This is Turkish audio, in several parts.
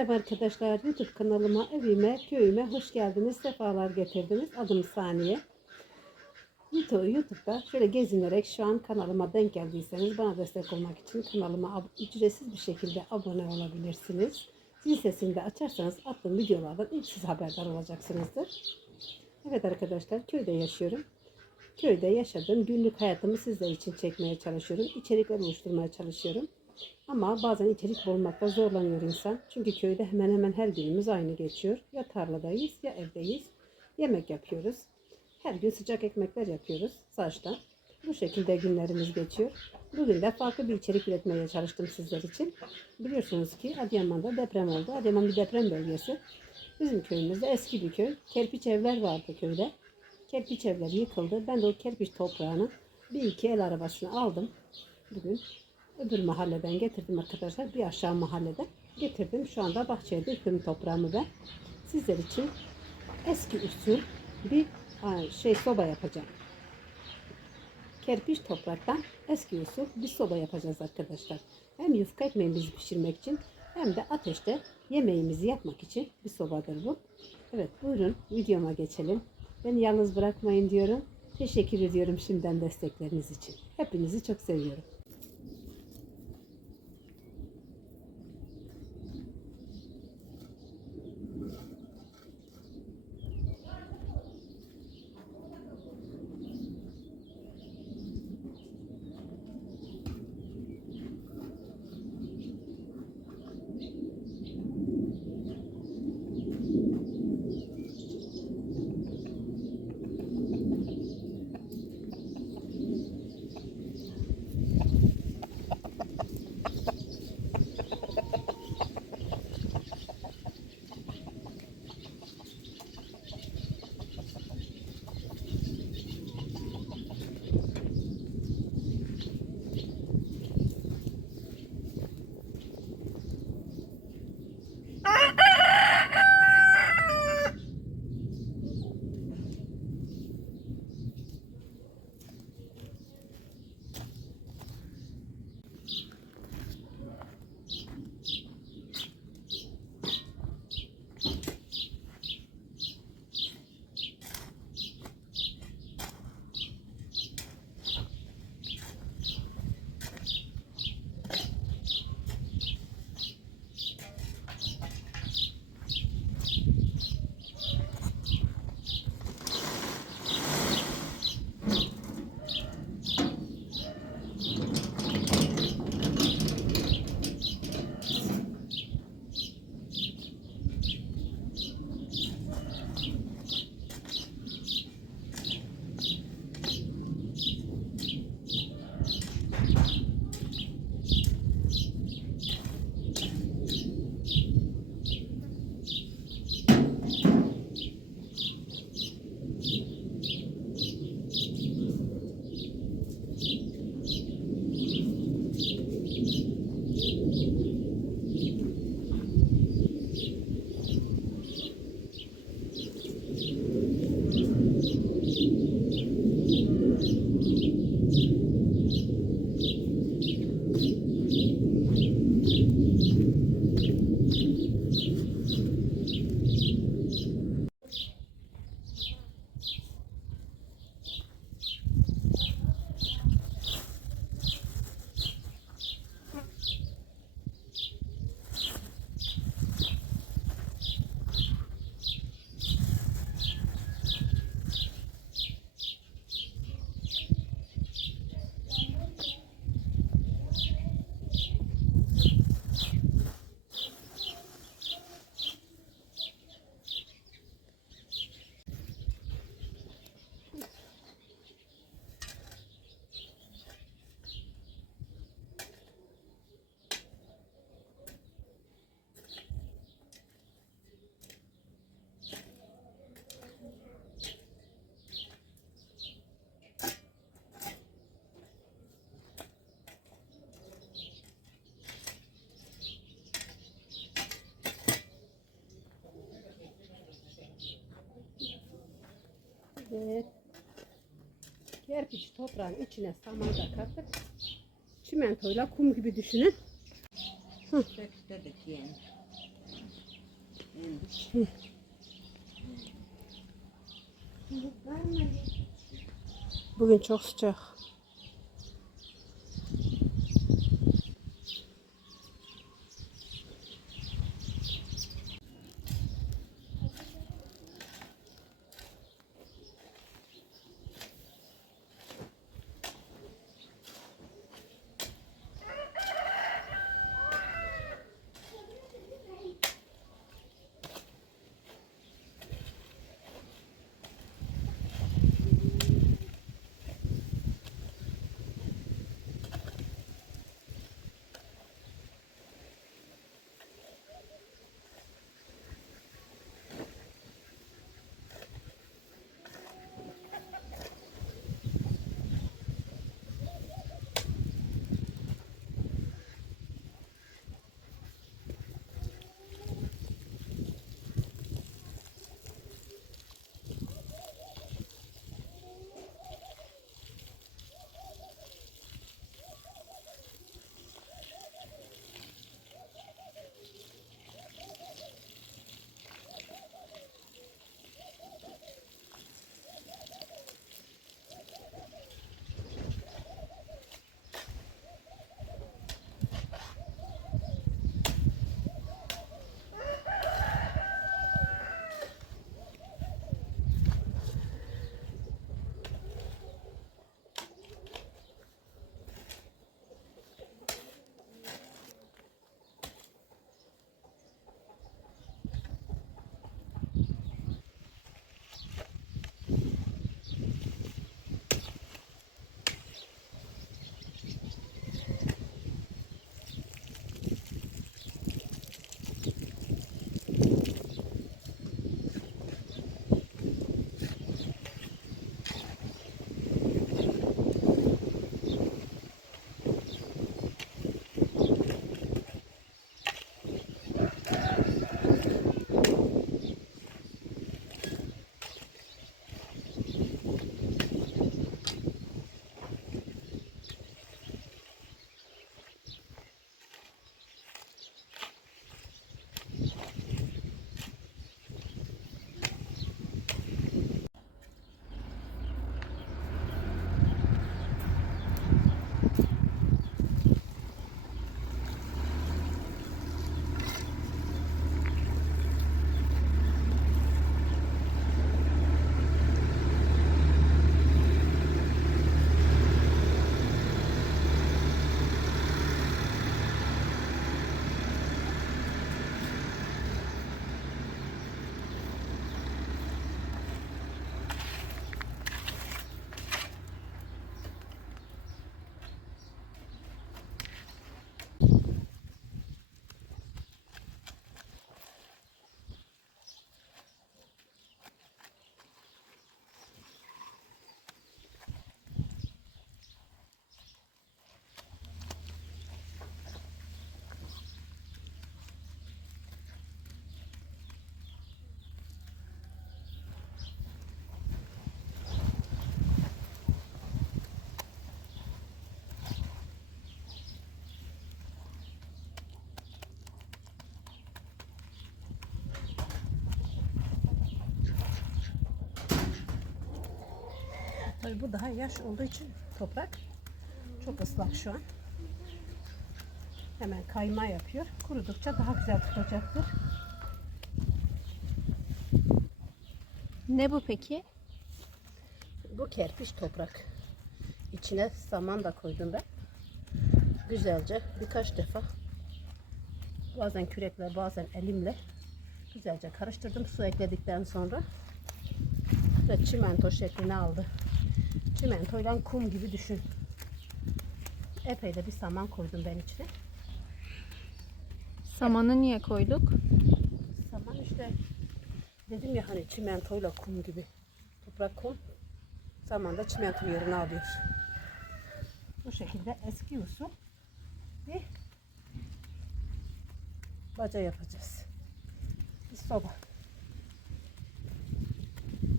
Merhaba arkadaşlar. YouTube kanalıma, evime, köyüme hoş geldiniz. Sefalar getirdiniz. Adım Saniye. YouTube, YouTube'da şöyle gezinerek şu an kanalıma denk geldiyseniz bana destek olmak için kanalıma ücretsiz bir şekilde abone olabilirsiniz. Zil sesini de açarsanız attığım videolardan ilk siz haberdar olacaksınızdır. Evet arkadaşlar köyde yaşıyorum. Köyde yaşadığım günlük hayatımı sizler için çekmeye çalışıyorum. İçerikler oluşturmaya çalışıyorum. Ama bazen içerik bulmakta zorlanıyor insan. Çünkü köyde hemen hemen her günümüz aynı geçiyor. Ya tarladayız ya evdeyiz. Yemek yapıyoruz. Her gün sıcak ekmekler yapıyoruz saçtan. Bu şekilde günlerimiz geçiyor. Bugün de farklı bir içerik üretmeye çalıştım sizler için. Biliyorsunuz ki Adıyaman'da deprem oldu. Adıyaman bir deprem bölgesi. Bizim köyümüzde eski bir köy. Kerpiç evler vardı köyde. Kerpiç evler yıkıldı. Ben de o kerpiç toprağını bir iki el arabasını aldım. Bugün öbür mahalleden getirdim arkadaşlar. Bir aşağı mahalleden getirdim. Şu anda bahçeye döktüm toprağımı ben. Sizler için eski usul bir şey soba yapacağım. Kerpiç topraktan eski usul bir soba yapacağız arkadaşlar. Hem yufka ekmeğimizi pişirmek için hem de ateşte yemeğimizi yapmak için bir sobadır bu. Evet buyurun videoma geçelim. Beni yalnız bırakmayın diyorum. Teşekkür ediyorum şimdiden destekleriniz için. Hepinizi çok seviyorum. Evet. Kerpiç toprağın içine saman da kattık. Çimentoyla kum gibi düşünün. Bugün çok sıcak. Tabii bu daha yaş olduğu için toprak çok ıslak şu an. Hemen kayma yapıyor. Kurudukça daha güzel tutacaktır. Ne bu peki? Bu kerpiç toprak. İçine saman da koydum ben. Güzelce birkaç defa bazen kürekle bazen elimle güzelce karıştırdım. Su ekledikten sonra ve çimento şeklini aldı. Çimentoyla kum gibi düşün. Epey de bir saman koydum ben içine. Samanı niye koyduk? Saman işte dedim ya hani çimentoyla kum gibi. Toprak kum. Saman da çimento yerini alıyor. Bu şekilde eski usul bir baca yapacağız. Bir soba.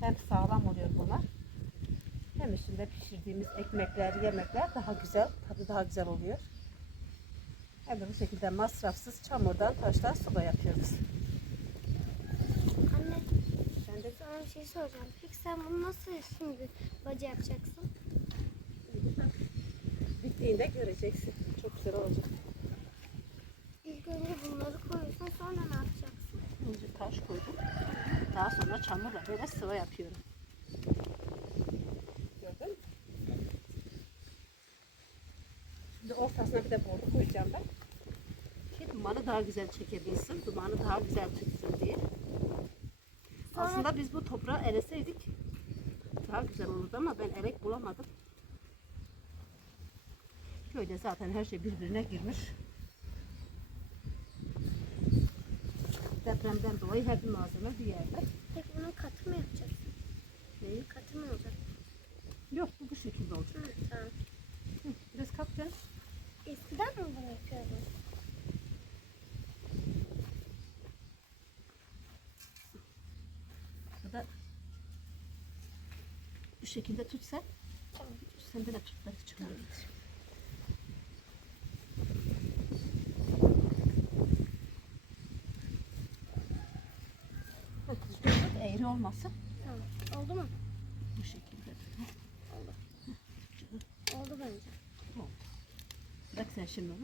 Hem sağlam oluyor bunlar. Hem üstünde pişirdiğimiz ekmekler, yemekler daha güzel, tadı daha güzel oluyor. Hem de bu şekilde masrafsız çamurdan, taştan soba yapıyoruz. şey soracağım. Peki sen bunu nasıl şimdi baca yapacaksın? Bittiğinde göreceksin. Çok güzel olacak. İlk önce bunları koyuyorsun sonra ne yapacaksın? Önce taş koydum. Daha sonra çamurla böyle sıva yapıyorum. Ortasına bir de boru koyacağım ben. Ki dumanı daha güzel çekebilsin. Dumanı daha güzel tutsun diye. Sonra- Aslında biz bu toprağı ereseydik daha güzel olurdu ama ben erek bulamadım. Köyde zaten her şey birbirine girmiş. Depremden dolayı her bir malzeme bir yerde. Peki bunun katı mı yapacaksın? Neyi? Katı mı olacak? Yok bu bu şekilde olacak. Hı, tamam. Hı, Biraz kapacağız. Eskiden mi bunu yapıyordun? Bu da bu şekilde tutsa Tamam. sen de tut ben çıkarım. Eğri olmasın. Tamam. Oldu mu? Bu şekilde. yaşında.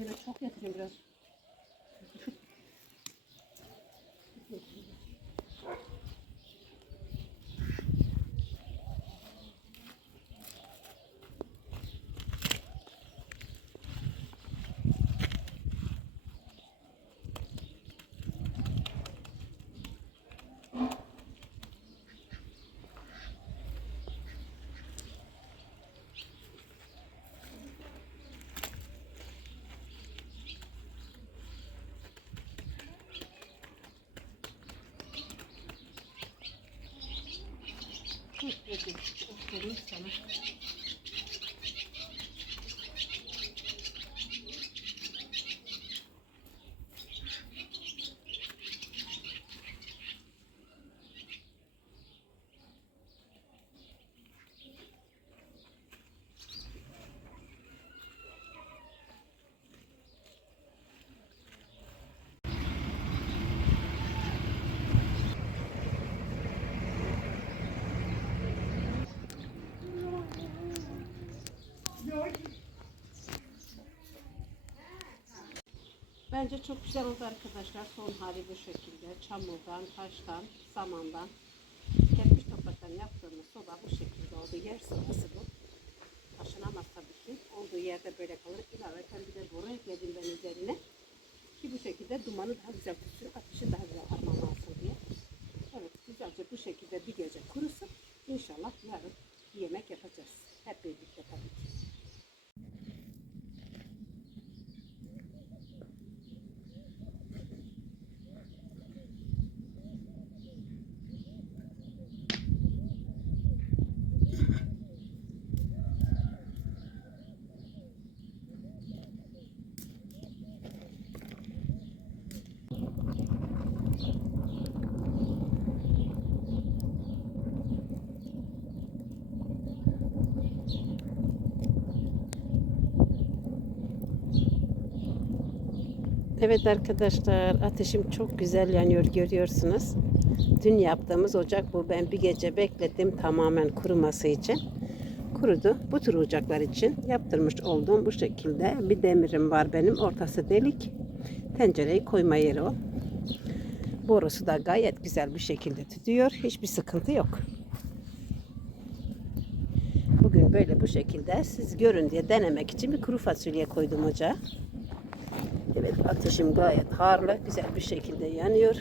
De çok yatırın biraz. Hı, peki. Aferin sana. Bence çok güzel oldu arkadaşlar. Son hali bu şekilde. Çamurdan, taştan, samandan, kerpiç topraktan yaptığımız soba bu şekilde oldu. Yer sobası bu. Taşınamaz tabii ki. Olduğu yerde böyle kalır. İlaveten bir de boru ekledim ben üzerine. Ki bu şekilde dumanı daha güzel tutsun. Ateşi daha güzel harmanlansın diye. Evet güzelce bu şekilde bir gece kurusun. İnşallah yarın yemek yapacağız. Hep birlikte tabii ki. Evet arkadaşlar ateşim çok güzel yanıyor görüyorsunuz. Dün yaptığımız ocak bu. Ben bir gece bekledim tamamen kuruması için. Kurudu. Bu tür ocaklar için yaptırmış olduğum bu şekilde bir demirim var benim. Ortası delik. Tencereyi koyma yeri o. Borusu da gayet güzel bir şekilde tutuyor. Hiçbir sıkıntı yok. Bugün böyle bu şekilde siz görün diye denemek için bir kuru fasulye koydum ocağa. Evet ateşim gayet harlı, güzel bir şekilde yanıyor.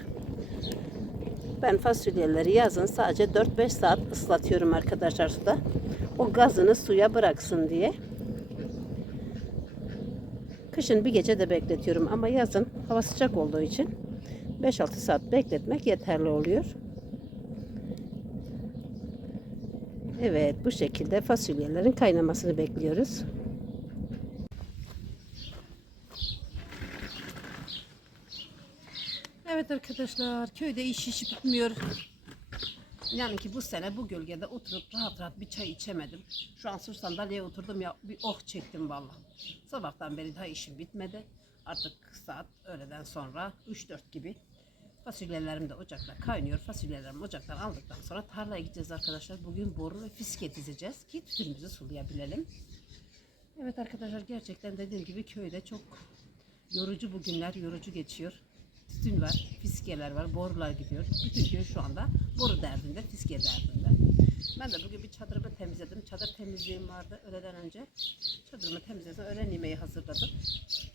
Ben fasulyeleri yazın sadece 4-5 saat ıslatıyorum arkadaşlar suda. O gazını suya bıraksın diye. Kışın bir gece de bekletiyorum ama yazın hava sıcak olduğu için 5-6 saat bekletmek yeterli oluyor. Evet bu şekilde fasulyelerin kaynamasını bekliyoruz. Evet arkadaşlar köyde iş hiç bitmiyor. Yani ki bu sene bu gölgede oturup rahat rahat bir çay içemedim. Şu an sırf sandalyeye oturdum ya bir oh çektim vallahi. Sabahtan beri daha işim bitmedi. Artık saat öğleden sonra 3-4 gibi fasulyelerim de ocakta kaynıyor. Fasulyelerimi ocaktan aldıktan sonra tarlaya gideceğiz arkadaşlar. Bugün boru ve fiske dizeceğiz ki tütünümüzü sulayabilelim. Evet arkadaşlar gerçekten dediğim gibi köyde çok yorucu bu günler yorucu geçiyor. Tütün var, fiskeler var, borular gidiyor. Bütün köy şu anda boru derdinde, fiske derdinde. Ben de bugün bir çadırımı temizledim. Çadır temizliğim vardı öğleden önce. Çadırımı temizledim. Öğlen yemeği hazırladım.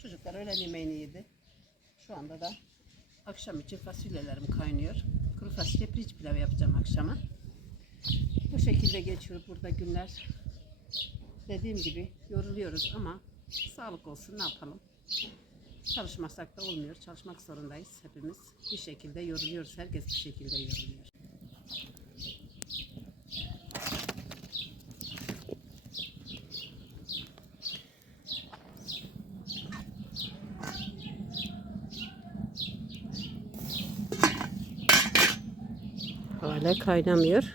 Çocuklar öğlen yemeğini yedi. Şu anda da akşam için fasulyelerim kaynıyor. Kuru fasulye pirinç pilavı yapacağım akşama. Bu şekilde geçiyor burada günler. Dediğim gibi yoruluyoruz ama sağlık olsun ne yapalım. Çalışmasak da olmuyor. Çalışmak zorundayız hepimiz. Bir şekilde yoruluyoruz. Herkes bir şekilde yoruluyor. Hala kaynamıyor.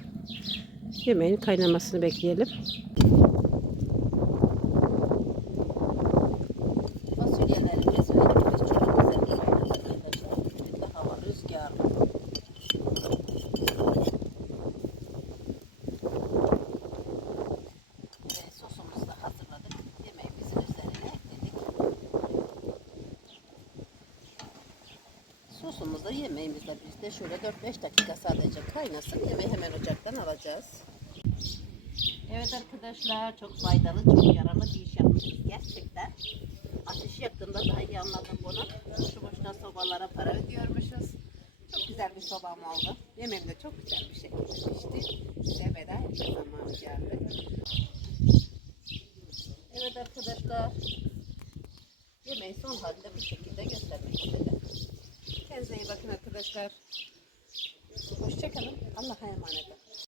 Yemeğin kaynamasını bekleyelim. Fasulyelerimiz önümüz çok güzel kaynadı arkadaşlar. Bir de hava rüzgarlı. Ve sosumuzu da hazırladık. Yemeğimizin üzerine ekledik. Sosumuzla yemeğimizle birlikte şöyle 4-5 dakika sadece kaynasın. Yemeği hemen ocaktan alacağız. Evet arkadaşlar çok faydalı, çok yararlı bir iş yapmışız gerçekten. Ateşi yaktığımda daha iyi anladım bunu. Şu boşuna sobalara para ödüyormuşuz. Çok güzel bir sobam oldu. Yemeğim de çok güzel bir şekilde pişti. Size veda etme zamanı geldi. Evet arkadaşlar. Yemeği son halinde bu şekilde göstermek istedim. Kendinize iyi bakın arkadaşlar. Hoşçakalın. Allah'a emanet olun.